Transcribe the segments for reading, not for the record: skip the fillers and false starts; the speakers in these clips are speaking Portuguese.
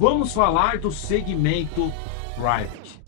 Vamos falar do segmento private.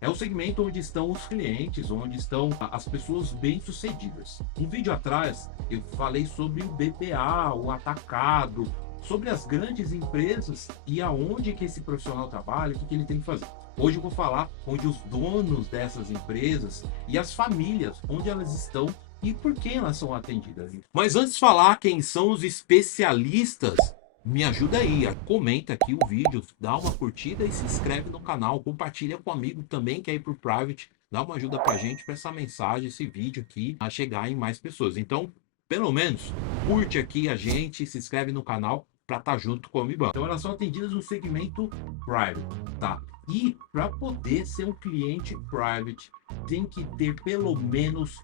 É o segmento onde estão os clientes, onde estão as pessoas bem-sucedidas. Um vídeo atrás eu falei sobre o BPA, o atacado, sobre as grandes empresas e aonde que esse profissional trabalha, o que ele tem que fazer. Hoje eu vou falar onde os donos dessas empresas e as famílias, onde elas estão e por quem elas são atendidas. Mas antes de falar quem são os especialistas, me ajuda aí, comenta aqui o vídeo, dá uma curtida e se inscreve no canal, compartilha com um amigo também que é ir pro private, dá uma ajuda pra gente para essa mensagem, esse vídeo aqui, a chegar em mais pessoas. Então, pelo menos, curte aqui a gente, se inscreve no canal para estar junto com o Miban. Então, elas são atendidas no segmento private, tá? E para poder ser um cliente private, tem que ter pelo menos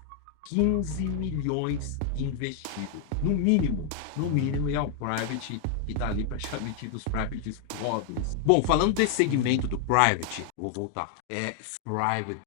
15 milhões investido. No mínimo, e é o private que tá ali praticamente dos privates pobres. Bom, falando desse segmento do private, vou voltar. É private.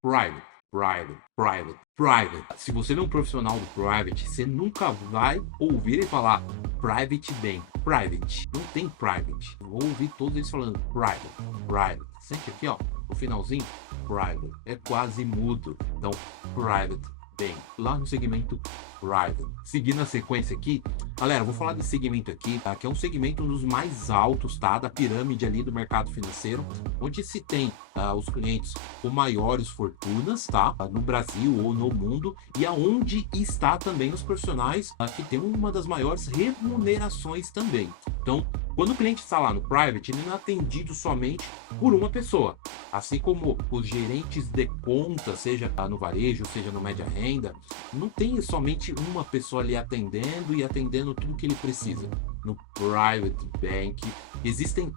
Se você não é um profissional do private, você nunca vai ouvir falar private bank, private. Não tem private. Vou ouvir todos eles falando private. Sente aqui, ó, o finalzinho, private. É quase mudo. Então, private. Bem, lá no segmento private. Seguindo a sequência aqui, galera, vou falar desse segmento aqui, tá? Que é um segmento um dos mais altos, tá? Da pirâmide ali do mercado financeiro, onde se tem os clientes com maiores fortunas, tá? No Brasil ou no mundo, e aonde está também os profissionais que tem uma das maiores remunerações também. Então, quando o cliente está lá no private, ele não é atendido somente por uma pessoa. Assim como os gerentes de conta, seja no varejo, seja no média renda, não tem somente uma pessoa ali atendendo e atendendo tudo que ele precisa. No private bank, existem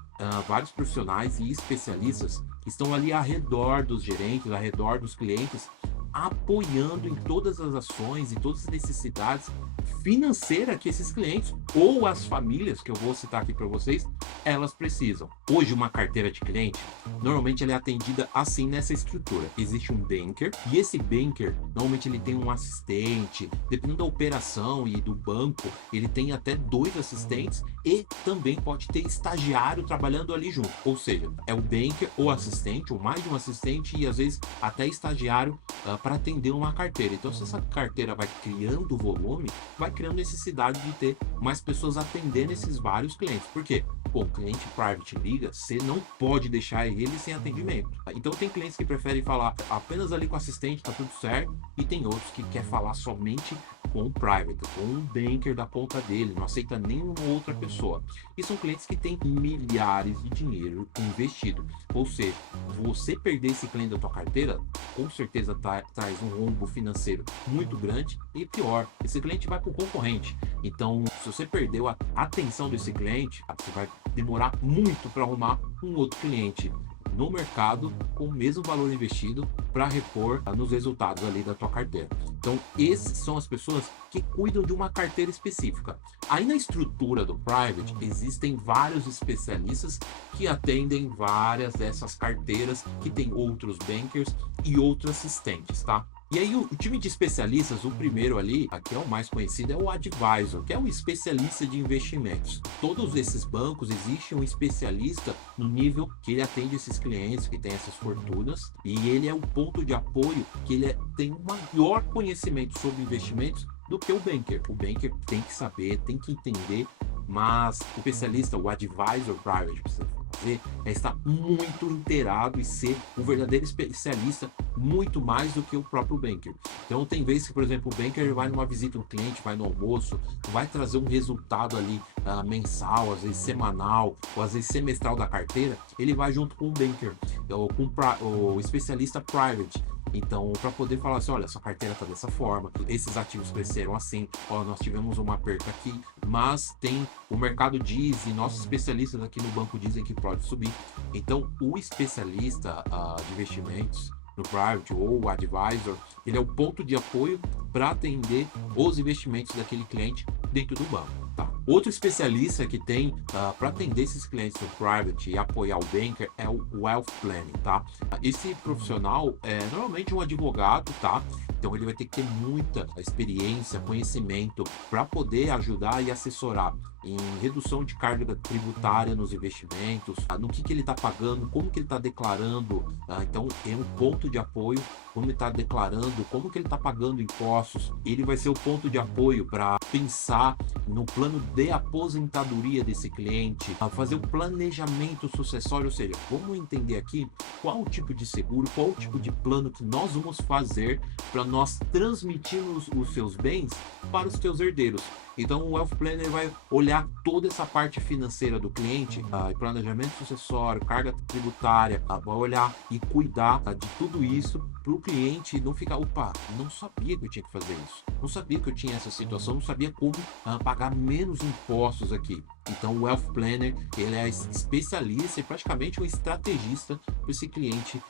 vários profissionais e especialistas que estão ali ao redor dos gerentes, ao redor dos clientes, apoiando em todas as ações e todas as necessidades financeiras que esses clientes ou as famílias, que eu vou citar aqui para vocês, elas precisam. Hoje, uma carteira de cliente, normalmente ela é atendida assim nessa estrutura. Existe um banker, e esse banker, normalmente ele tem um assistente, dependendo da operação e do banco, ele tem até 2 assistentes e também pode ter estagiário trabalhando ali junto. Ou seja, é o banker ou assistente, ou mais de um assistente e às vezes até estagiário para atender uma carteira. Então, se essa carteira vai criando volume, vai criando necessidade de ter mais pessoas atendendo esses vários clientes. Por quê? Pô, o cliente private liga, você não pode deixar ele sem atendimento. Então, tem clientes que preferem falar apenas ali com o assistente, tá tudo certo, e tem outros que quer falar somente com o private, com um banker da ponta dele, não aceita nenhuma outra pessoa. E são clientes que têm milhares de dinheiro investido. Ou seja, você perder esse cliente da tua carteira, com certeza traz um rombo financeiro muito grande e pior, esse cliente vai para o concorrente. Então, se você perdeu a atenção desse cliente, você vai demorar muito para arrumar um outro cliente no mercado com o mesmo valor investido para repor nos resultados ali da tua carteira. Então, esses são as pessoas que cuidam de uma carteira específica. Aí na estrutura do private existem vários especialistas que atendem várias dessas carteiras, que tem outros bankers e outros assistentes, tá? E aí o time de especialistas, o primeiro ali, aqui é o mais conhecido, é o advisor, que é o especialista de investimentos. Todos esses bancos existe um especialista no nível que ele atende esses clientes que têm essas fortunas, e ele é o ponto de apoio que tem um maior conhecimento sobre investimentos do que o banker. O banker tem que saber, tem que entender, mas o especialista, o advisor private, é estar muito inteirado e ser um verdadeiro especialista muito mais do que o próprio banker. Então tem vezes que, por exemplo, o banker vai numa visita no cliente, vai no almoço, vai trazer um resultado ali mensal, às vezes semanal, ou às vezes semestral da carteira, ele vai junto com o banker, ou com o especialista private. Então, para poder falar assim, olha, sua carteira está dessa forma, esses ativos cresceram assim, ó, nós tivemos uma perca aqui, mas o mercado diz e nossos especialistas aqui no banco dizem que pode subir. Então, o especialista de investimentos no private ou o advisor, ele é o ponto de apoio para atender os investimentos daquele cliente dentro do banco. Tá? Outro especialista que tem para atender esses clientes do private e apoiar o banker é o wealth planning, tá? Esse profissional é normalmente um advogado, tá? Então ele vai ter que ter muita experiência, conhecimento para poder ajudar e assessorar em redução de carga tributária nos investimentos, no que ele está pagando, como que ele está declarando. Então é um ponto de apoio, como ele está declarando, como que ele está pagando impostos. Ele vai ser o ponto de apoio para pensar no plano de aposentadoria desse cliente, a fazer o planejamento sucessório, ou seja, vamos entender aqui qual o tipo de seguro, qual o tipo de plano que nós vamos fazer para nós transmitirmos os seus bens para os seus herdeiros. Então o Wealth Planner vai olhar toda essa parte financeira do cliente, planejamento sucessório, carga tributária, vai olhar e cuidar de tudo isso para o cliente não ficar, opa, não sabia que eu tinha que fazer isso, não sabia que eu tinha essa situação, não sabia como pagar menos impostos aqui. Então o Wealth Planner, ele é especialista e praticamente um estrategista para esse cliente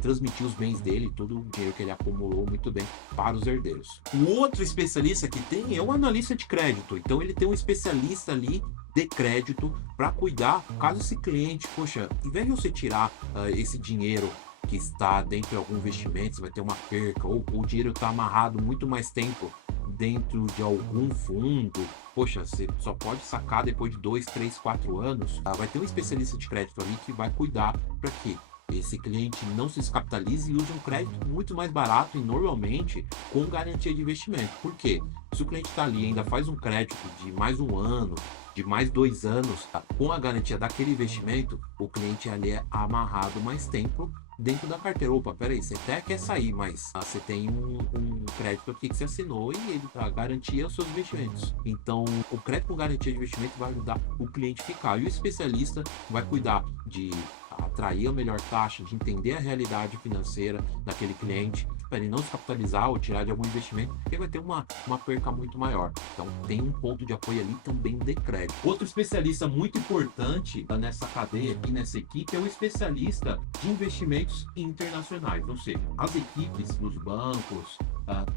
transmitir os bens dele, todo o dinheiro que ele acumulou muito bem para os herdeiros. O outro especialista que tem é o analista de crédito. Então ele tem um especialista ali de crédito para cuidar, caso esse cliente, poxa, em vez de você tirar esse dinheiro que está dentro de algum investimento, você vai ter uma perca, ou o dinheiro está amarrado muito mais tempo dentro de algum fundo, poxa, você só pode sacar depois de 2, 3, 4 anos, vai ter um especialista de crédito ali que vai cuidar para que esse cliente não se descapitalize e use um crédito muito mais barato e normalmente com garantia de investimento. Por quê? Se o cliente está ali e ainda faz um crédito de mais um ano, de mais 2 anos, com a garantia daquele investimento, o cliente ali é amarrado mais tempo dentro da carteira. Opa, peraí, você até quer sair, mas você tem um crédito aqui que você assinou e ele garantia os seus investimentos. Então, o crédito com garantia de investimento vai ajudar o cliente a ficar. E o especialista vai cuidar de atrair a melhor taxa, de entender a realidade financeira daquele cliente, para ele não se capitalizar ou tirar de algum investimento, porque vai ter uma perca muito maior. Então tem um ponto de apoio ali também de crédito. Outro especialista muito importante nessa cadeia aqui, nessa equipe, é o especialista de investimentos internacionais, ou seja, as equipes dos bancos,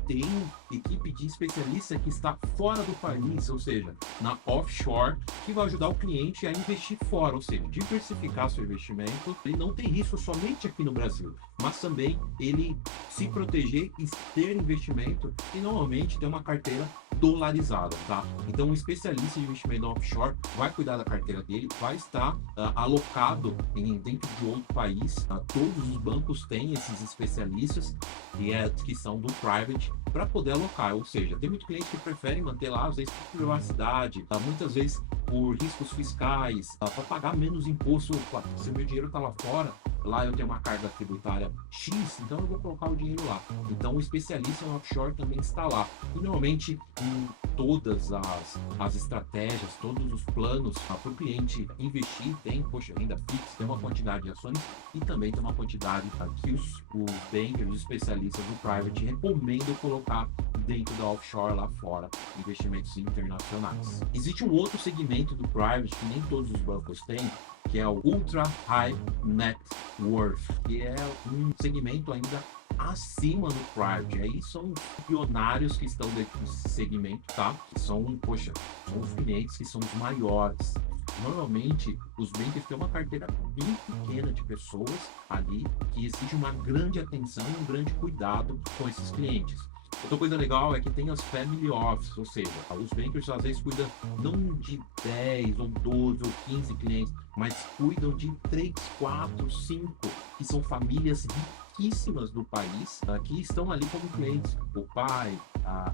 tem equipe de especialista que está fora do país, ou seja, na offshore, que vai ajudar o cliente a investir fora, ou seja, diversificar seu investimento. Ele não tem risco somente aqui no Brasil, mas também ele se proteger e ter investimento e normalmente ter uma carteira dolarizada, tá? Então, um especialista de investimento offshore vai cuidar da carteira dele, vai estar alocado dentro de outro país. Todos os bancos têm esses especialistas que são do private para poder alocar, ou seja, tem muito cliente que prefere manter lá, às vezes por privacidade, muitas vezes por riscos fiscais, para pagar menos imposto. Se o meu dinheiro está lá fora, lá eu tenho uma carga tributária X, então eu vou colocar o dinheiro lá. Então o especialista no offshore também está lá. E normalmente em todas as estratégias, todos os planos para o cliente investir, tem, poxa, renda fixa, tem uma quantidade de ações e também tem uma quantidade que os bankers, os especialistas do private recomendam colocar dentro da offshore lá fora, investimentos internacionais. Existe um outro segmento do private que nem todos os bancos têm, que é o Ultra High Net Worth, que é um segmento ainda acima do private. Aí são pionários que estão dentro desse segmento, tá? Que são, poxa, são os clientes que são os maiores. Normalmente, os bankers têm uma carteira bem pequena de pessoas ali que exige uma grande atenção e um grande cuidado com esses clientes. Outra coisa legal é que tem as family office, ou seja, os bankers às vezes cuidam não de 10 ou 12 ou 15 clientes, mas cuidam de 3, 4, 5, que são famílias riquíssimas do país, que estão ali como clientes. O pai,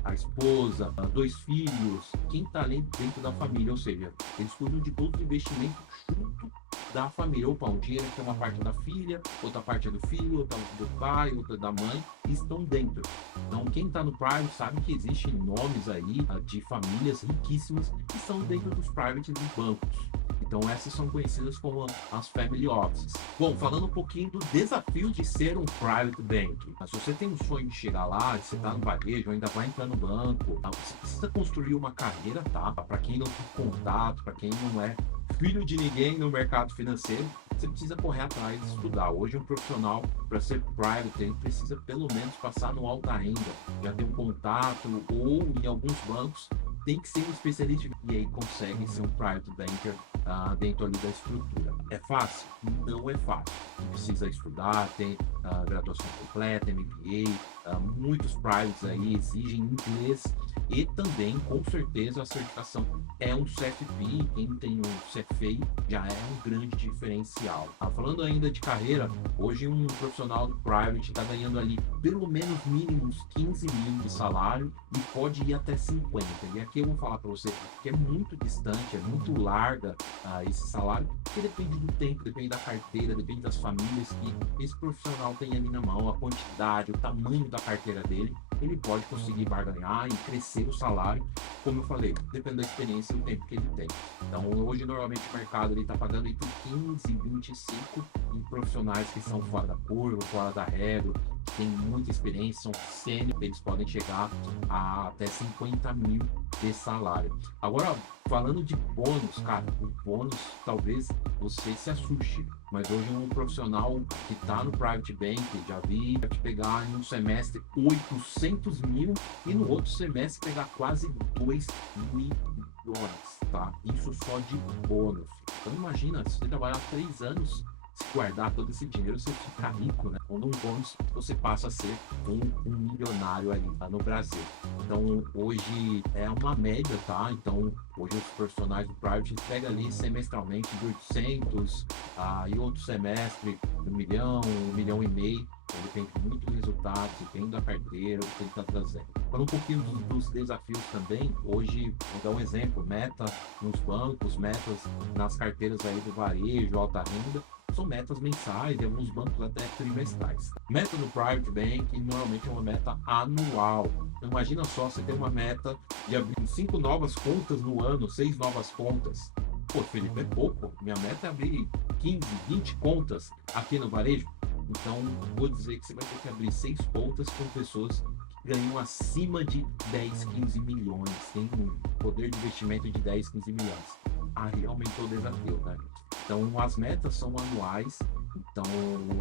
a esposa, 2 filhos, quem está ali dentro da família, ou seja, eles cuidam de todo o investimento junto da família. Opa, um dinheiro que é uma parte da filha, outra parte é do filho, outra do pai, outra da mãe, e estão dentro. Então, quem está no private sabe que existem nomes aí de famílias riquíssimas que estão dentro dos private dos bancos. Então, essas são conhecidas como as family offices. Bom, falando um pouquinho do desafio de ser um private bank. Se você tem um sonho de chegar lá, você está no varejo, ainda vai entrar no banco, você precisa construir uma carreira, tá? Para quem não tem contato, para quem não é filho de ninguém no mercado financeiro, você precisa correr atrás e estudar. Hoje, um profissional, para ser private, ele precisa pelo menos passar no alta renda, já ter um contato, ou em alguns bancos, tem que ser um especialista e aí consegue ser um private banker dentro ali da estrutura. É fácil? Não é fácil. Precisa estudar, tem graduação completa, MBA, Muitos privates aí exigem inglês e também, com certeza, a certificação é um CFP. Quem tem um CFA já é um grande diferencial. Falando ainda de carreira, hoje um profissional do private está ganhando ali pelo menos mínimos 15 mil de salário e pode ir até 50. E aqui eu vou falar para você que é muito distante, é muito larga esse salário, porque depende do tempo, depende da carteira, depende das famílias que esse profissional tem ali na mão, a quantidade, o tamanho da carteira dele. Ele pode conseguir barganhar e crescer o salário, como eu falei, depende da experiência e do tempo que ele tem. Então, hoje, normalmente, o mercado está pagando entre 15 e 25 em profissionais que são fora da curva, fora da regra, que têm muita experiência, são sênior, eles podem chegar a até 50 mil de salário. Agora, falando de bônus, cara, o bônus talvez você se assuste, mas hoje um profissional que está no Private Bank, já vi te pegar em um semestre 800 mil e no outro semestre pegar quase 2 milhões, tá? Isso só de bônus. Então imagina, se você trabalhar 3 anos, se guardar todo esse dinheiro, você fica rico, né? Com um bônus, você passa a ser um milionário ali no Brasil. Então, hoje é uma média, tá? Então, hoje os profissionais do private pegam ali semestralmente de 800, e outro semestre 1 milhão e meio. Então, depende muito do resultado, depende da carteira, o que ele está trazendo. Falando um pouquinho dos desafios também, hoje, vou dar um exemplo, meta nos bancos, metas nas carteiras aí do varejo, alta renda, são metas mensais e alguns bancos até trimestrais. Meta do Private Bank normalmente é uma meta anual. Então, imagina só, você tem uma meta de abrir 5 novas contas no ano, 6 novas contas. Pô, Felipe, é pouco. Minha meta é abrir 15, 20 contas aqui no varejo. Então, vou dizer que você vai ter que abrir 6 contas com pessoas que ganham acima de 10, 15 milhões. Tem um poder de investimento de 10, 15 milhões. Aí aumentou o desafio, né? Então, as metas são anuais, então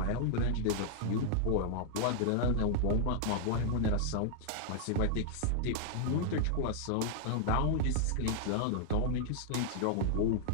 é um grande desafio. Pô, é uma boa grana, uma boa remuneração, mas você vai ter que ter muita articulação, andar onde esses clientes andam. Então, normalmente os clientes jogam golfe,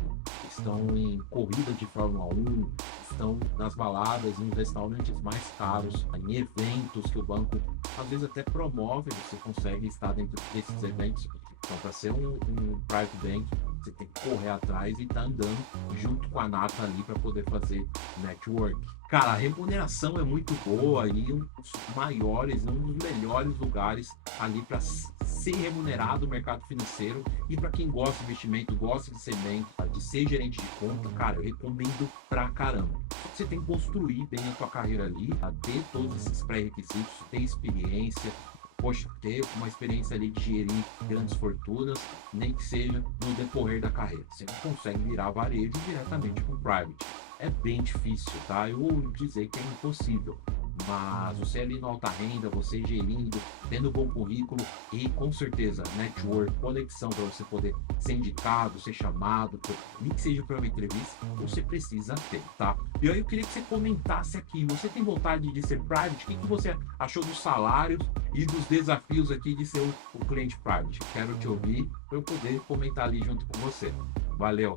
estão em corrida de Fórmula 1, estão nas baladas, em restaurantes mais caros, em eventos que o banco às vezes até promove, você consegue estar dentro desses eventos. Então, para ser um private bank, você tem que correr atrás e tá andando junto com a nata ali para poder fazer network. Cara, a remuneração é muito boa e um dos maiores, um dos melhores lugares ali para ser remunerado no mercado financeiro. E para quem gosta de investimento, gosta de ser bank, de ser gerente de conta, cara, eu recomendo pra caramba. Só que você tem que construir bem a tua carreira ali, ter todos esses pré-requisitos, ter experiência, poxa, ter uma experiência ali de gerir grandes fortunas, nem que seja no decorrer da carreira. Você não consegue virar varejo diretamente com private. É bem difícil, tá? Eu vou dizer que é impossível. Mas você ali na alta renda, você gerindo, tendo bom currículo e com certeza network, conexão para você poder ser indicado, ser chamado, nem que seja para uma entrevista, você precisa ter, tá? E aí eu queria que você comentasse aqui, você tem vontade de ser private? O que você achou dos salários e dos desafios aqui de ser o cliente private? Quero te ouvir para eu poder comentar ali junto com você. Valeu!